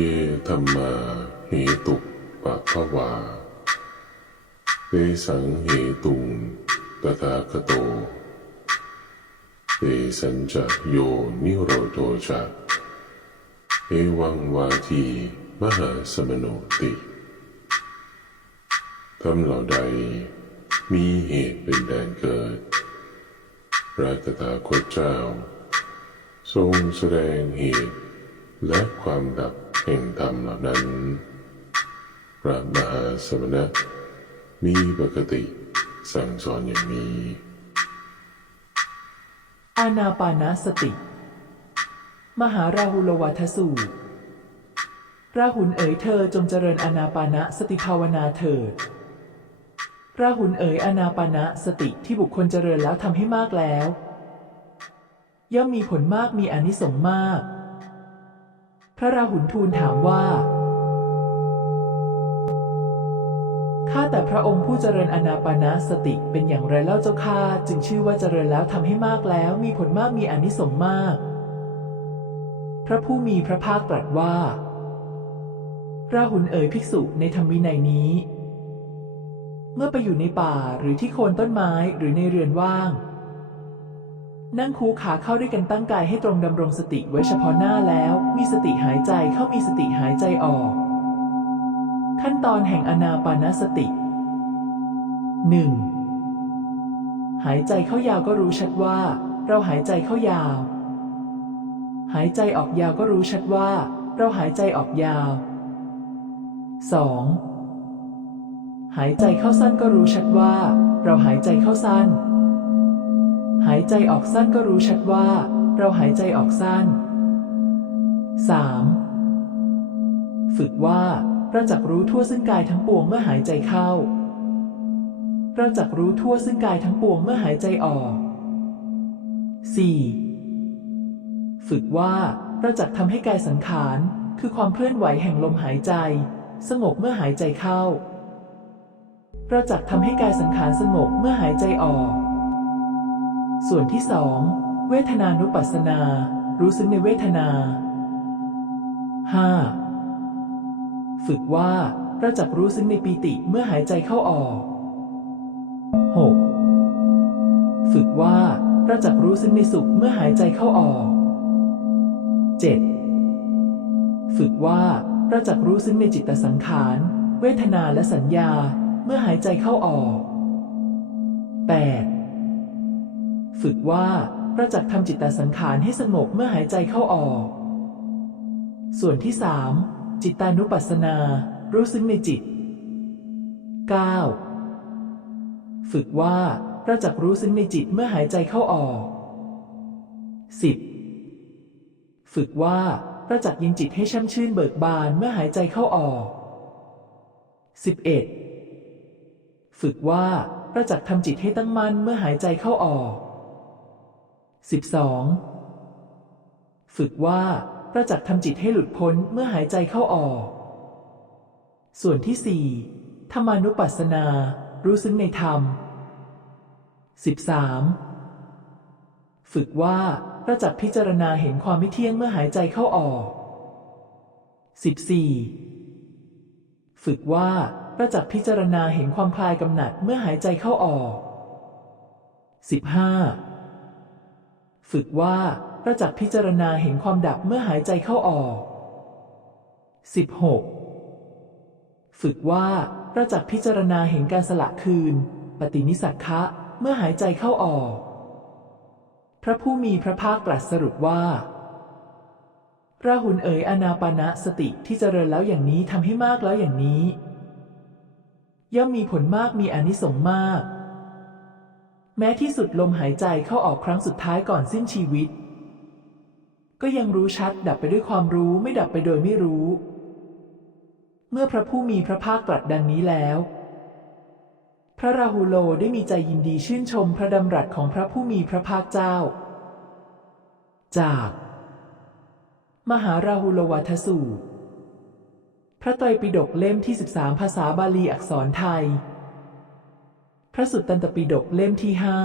เยธรรมาเหตุปะภวาเตสังเหตุงตถาคโตเตสัญจะโยนิโรโตจะเอวังวาทีมหาสมโนติทำเหล่าใดมีเหตุเป็นแดนเกิด พระตถาคตเจ้า ทรงแสดงเหตุและความดับ แห่งธรรมเหล่านั้น พระมหาสมณะ มีปกติสั่งสอนอย่างนี้ อานาปานสติ มหาราหุลวัฏสูตรราหุลเอ๋ยเธอจงเจริญอานาปานสติภาวนาเถิดราหุลเอ๋ยอานาปานสติที่บุคคลเจริญแล้วทำให้มากแล้ว ย่อมมีผลมากมีอนิสงส์มาก พระราหุลทูลถามว่า ข้าแต่พระองค์ผู้เจริญอนาปานาสติเป็นอย่างไรเล่าเจ้าข้าจึงชื่อว่าเจริญแล้วทำให้มากแล้ว มีผลมากมีอนิสงส์มาก พระผู้มีพระภาคตรัสว่า ราหุลเอ๋ยภิกษุในธรรมวินัยนี้ เมื่อไปอยู่ในป่าหรือที่โคนต้นไม้หรือในเรือนว่าง นั่งคูขาเข้าด้วยกันตั้งกายให้ตรงดำรงสติไว้เฉพาะหน้าแล้ว มีสติหายใจเข้ามีสติหายใจออก ขั้นตอนแห่งอนาปานสติ 1. หายใจเข้ายาวก็รู้ชัดว่า เราหายใจเข้ายาว หายใจออกยาวก็รู้ชัดว่า เราหายใจออกยาว 2. หายใจเข้าสั้นก็รู้ชัดว่า เราหายใจเข้าสั้น หายใจออกสั้นก็รู้ชัดว่า เราหายใจออกสั้น 3. ฝึกว่าเราจักรู้ทั่วซึ่งกายทั้งปวงเมื่อหายใจเข้า เราจักรู้ทั่วซึ่งกายทั้งปวงเมื่อหายใจออก 4. ฝึกว่าเราจักทำให้กายสังขาร คือความเคลื่อนไหวแห่งลมหายใจ สงบเมื่อหายใจเข้า เราจักทำให้กายสังขารสงบเมื่อหายใจออก ส่วนที่สองเวทนานุปัสสนา รู้ซึ้งในเวทนา 5. ฝึกว่าเราจักรู้ซึ้งในปีติเมื่อหายใจเข้าออก 6. ฝึกว่าเราจักรู้ซึ้งในสุขเมื่อหายใจเข้าออก 7. ฝึกว่าเราจักรู้ซึ้งในจิตสังขาร เวทนาและสัญญา เมื่อหายใจเข้าออก 8. ฝึกว่าเราจักษ์ทำจิตตสังขารให้สงบเมื่อหายใจเข้าออก ส่วนที่สามจิตตานุปัสสนา รู้ซึ้งในจิต 9. ฝึกว่าเราจักษ์รู้ซึ้งในจิตเมื่อหายใจเข้าออก 10. ฝึกว่าเราจักษ์ยิงจิตให้ช่ำชื่นเบิกบานเมื่อหายใจเข้าออก 11. ฝึกว่าเราจักษ์ทำจิตให้ตั้งมั่นเมื่อหายใจเข้าออก 12. ฝึกว่าเราจักทำจิตให้หลุดพ้นเมื่อหายใจเข้าออก ส่วนที่สี่ธรรมานุปัสสนา รู้ซึ้งในธรรม 13. ฝึกว่าเราจักพิจารณาเห็นความไม่เที่ยงเมื่อหายใจเข้าออก 14. ฝึกว่าเราจักพิจารณาเห็นความคลายกำหนัดเมื่อหายใจเข้าออก 15. ฝึกว่าเราจักพิจารณาเห็นความดับเมื่อหายใจเข้าออก 16. ฝึกว่าเราจักพิจารณาเห็นการสละคืน ปฏินิสักคะเมื่อหายใจเข้าออก พระผู้มีพระภาคตรัสสรุปว่าราหุลเอ๋ยอนาปานะสติที่เจริญแล้วอย่างนี้ทำให้มากแล้วอย่างนี้ ย่อมมีผลมากมีอนิสงส์มาก แม้ที่สุดลมหายใจเข้าออกครั้งสุดท้ายก่อนสิ้นชีวิต ก็ยังรู้ชัดดับไปด้วยความรู้ไม่ดับไปโดยไม่รู้ เมื่อพระผู้มีพระภาคตรัสดังนี้แล้ว พระราหูโลได้มีใจยินดีชื่นชมพระดำรัสของพระผู้มีพระภาคเจ้า จาก มหาราหูโลวัทสูตรพระไตรปิฎกเล่มที่ 13 ภาษาบาลีอักษรไทย ระสุตตันตปิฎกเล่มที่ห้า